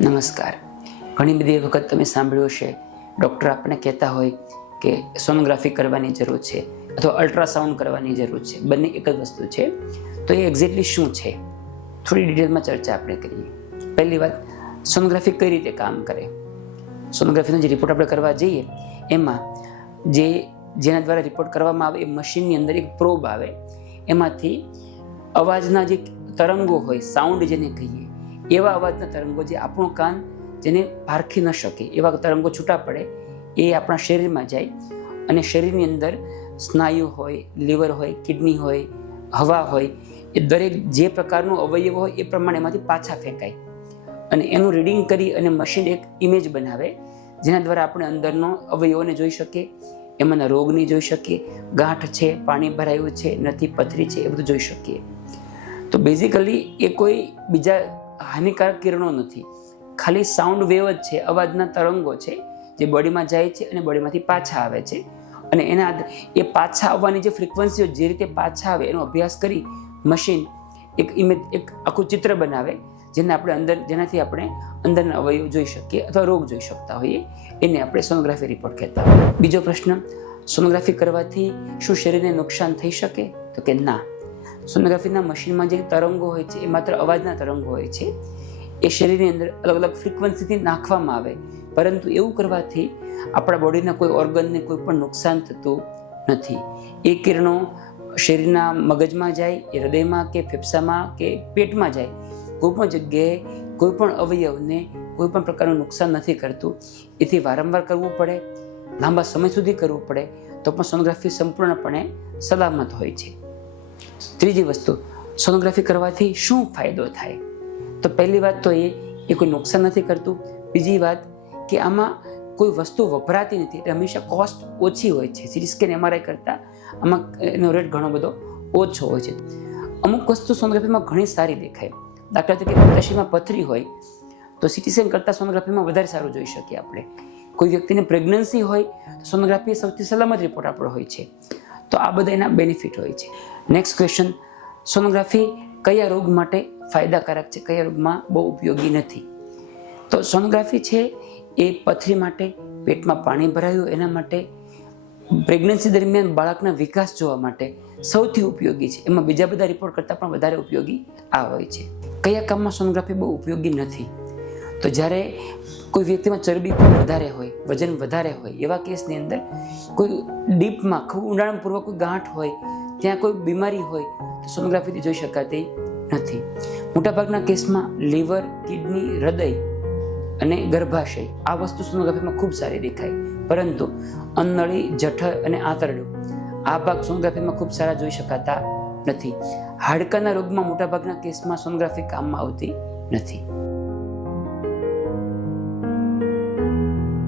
નમસ્કાર. ઘણી બધી વખત તમે સાંભળ્યું હશે, ડૉક્ટર આપણને કહેતા હોય કે સોનોગ્રાફી કરવાની જરૂર છે અથવા અલ્ટ્રાસાઉન્ડ કરવાની જરૂર છે. બંને એક જ વસ્તુ છે. તો એ એક્ઝેક્ટલી શું છે? થોડી ડિટેલમાં ચર્ચા આપણે કરીએ. પહેલી વાત, સોનોગ્રાફી કઈ રીતે કામ કરે? સોનોગ્રાફીનો જે રિપોર્ટ આપણે કરવા જઈએ, એમાં જે જેના દ્વારા રિપોર્ટ કરવામાં આવે, એ મશીનની અંદર એક પ્રોબ આવે. એમાંથી અવાજના જે તરંગો હોય સાઉન્ડ જેને કહીએ એવા અવાજના તરંગો જે આપણું કાન જેને પારખી ન શકે, એવા તરંગો છૂટા પડે, એ આપણા શરીરમાં જાય અને શરીરની અંદર સ્નાયુ હોય, લીવર હોય, કિડની હોય, હવા હોય, એ દરેક જે પ્રકારનું અવયવ હોય એ પ્રમાણે એમાંથી પાછા ફેંકાય. અને એનું રીડિંગ કરી અને મશીન એક ઇમેજ બનાવે, જેના દ્વારા આપણે અંદરનો અવયવોને જોઈ શકીએ, એમાંના રોગની જોઈ શકીએ, ગાંઠ છે, પાણી ભરાયું છે નથી પથરી છે, એ બધું જોઈ શકીએ. તો બેઝિકલી એ કોઈ બીજા હાનિકારક કિરણો નથી. ખાલી સાઉન્ડ વેવ જ છે, અવાજના તરંગો છે, જે બોડીમાં જાય છે અને બોડીમાંથી પાછા આવે છે. અને એના એ પાછા આવવાની જે ફ્રિકવન્સીઓ જે રીતે પાછા આવે, એનો અભ્યાસ કરી મશીન એક ઇમેજ એક આખું ચિત્ર બનાવે, જેને આપણે અંદર, જેનાથી આપણે અંદરના અવયવ જોઈ શકીએ અથવા રોગ જોઈ શકતા હોઈએ, એને આપણે સોનોગ્રાફી રિપોર્ટ કહેતા હોઈએ. બીજો પ્રશ્ન સોનોગ્રાફી કરવાથી શું શરીરને નુકસાન થઈ શકે? તો કે ના. સોનોગ્રાફીના મશીનમાં જે તરંગો હોય છે, એ માત્ર અવાજના તરંગો હોય છે. એ શરીરની અંદર અલગ અલગ ફ્રિકવન્સીથી નાખવામાં આવે. પરંતુ એવું કરવાથી આપણા બોડીના કોઈ ઓર્ગનને કોઈ પણ નુકસાન થતું નથી. એ કિરણો શરીરના મગજમાં જાય, એ હૃદયમાં કે ફેફસામાં કે પેટમાં જાય. કોઈ પણ જગ્યાએ કોઈ પણ અવયવને કોઈ પણ પ્રકારનું નુકસાન નથી કરતું. એથી વારંવાર કરવું પડે. લાંબા સમય સુધી કરવું પડે. તો પણ સોનોગ્રાફી સંપૂર્ણપણે સલામત હોય છે. ત્રીજી વસ્તુ, સોનોગ્રાફી કરવાથી શું ફાયદો થાય? તો પહેલી વાત તો એ એ કોઈ નુકસાન નથી કરતું. બીજી વાત કે આમાં કોઈ વસ્તુ વપરાતી નથી, એટલે હંમેશા કોસ્ટ ઓછી હોય છે. સીટી સ્કેન એમઆરઆઈ કરતાં આમાં એનો રેટ ઘણો બધો ઓછો હોય છે. અમુક વસ્તુ સોનોગ્રાફીમાં ઘણી સારી દેખાય. દાખલા તરીકે પેદાશીમાં પથરી હોય, તો સીટી સ્કેન કરતાં સોનોગ્રાફીમાં વધારે સારું જોઈ શકીએ આપણે. કોઈ વ્યક્તિને પ્રેગ્નન્સી હોય, તો સોનોગ્રાફી સૌથી સલામત રિપોર્ટ આપણો હોય છે. તો આ બધા એના બેનિફિટ હોય છે. નેક્સ્ટ ક્વેશ્ચન સોનોગ્રાફી કયા રોગ માટે ફાયદાકારક છે? કયા રોગમાં બહુ ઉપયોગી નથી? તો સોનોગ્રાફી છે એ પથરી માટે, પેટમાં પાણી ભરાયું, એના માટે પ્રેગ્નન્સી દરમિયાન બાળકના વિકાસ જોવા માટે સૌથી ઉપયોગી છે. એમાં બીજા બધા રિપોર્ટ કરતાં પણ વધારે ઉપયોગી આ હોય છે. કયા કામમાં સોનોગ્રાફી બહુ ઉપયોગી નથી? તો જ્યારે કોઈ વ્યક્તિમાં ચરબી ખૂબ વધારે હોય, વજન વધારે હોય, એવા કેસની અંદર કોઈ ડીપમાં ખૂબ ઊંડાણપૂર્વક કોઈ ગાંઠ હોય ત્યાં કોઈ બીમારી હોય તો સોનોગ્રાફીથી જોઈ શકાતી નથી. મોટાભાગના કેસમાં લીવર, કિડની, હૃદય અને ગર્ભાશય આ વસ્તુ સોનોગ્રાફીમાં ખૂબ સારી દેખાય. પરંતુ અન્નળી, જઠર અને આંતરડું આ ભાગ સોનોગ્રાફીમાં ખૂબ સારા જોઈ શકાતા નથી. હાડકાના રોગમાં મોટાભાગના કેસમાં સોનોગ્રાફી કામમાં આવતી નથી.